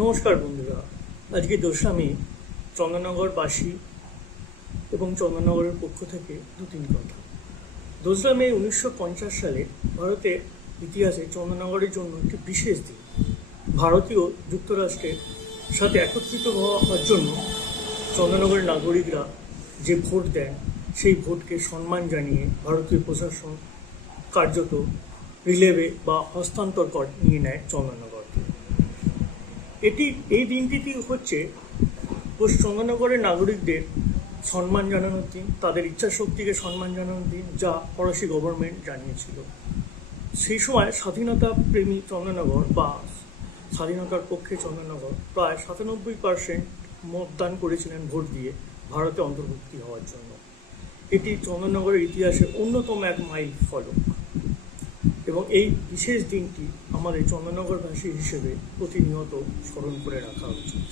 নমস্কার বন্ধুরা, আজকে 2রা মে চন্দননগরবাসী এবং চন্দননগরের পক্ষ থেকে দু-তিন কথা। 2রা মে 1950 সালে ভারতের ইতিহাসে চন্দননগরের জন্য একটি বিশেষ দিন। ভারতীয় যুক্তরাষ্ট্রের সাথে একত্রিত হওয়ার জন্য চন্দননগরের নাগরিকরা যে ভোট দেন, সেই ভোটকে সম্মান জানিয়ে ভারতীয় প্রশাসন কার্যত রিলেভে বা হস্তান্তর নিয়ে নেয় চন্দননগরকে। এই দিনটি হচ্ছে চন্দননগরের নাগরিকদের সম্মান জানানোর দিন, তাদের ইচ্ছাশক্তিকে সম্মান জানানোর দিন, যা ফরাসি গভর্নমেন্ট জানিয়েছিল। সেই সময় স্বাধীনতা প্রেমী চন্দননগর বা স্বাধীনতার পক্ষে চন্দননগর প্রায় 97% মতদান করেছিলেন ভোট দিয়ে ভারতে অন্তর্ভুক্তি হওয়ার জন্য। এটি চন্দননগরের ইতিহাসে অন্যতম এক মাইল ফলক এবং এই বিশেষ দিনটি আমাদের চন্দননগরবাসী হিসেবে প্রতিনিয়ত স্মরণ করে রাখা উচিত।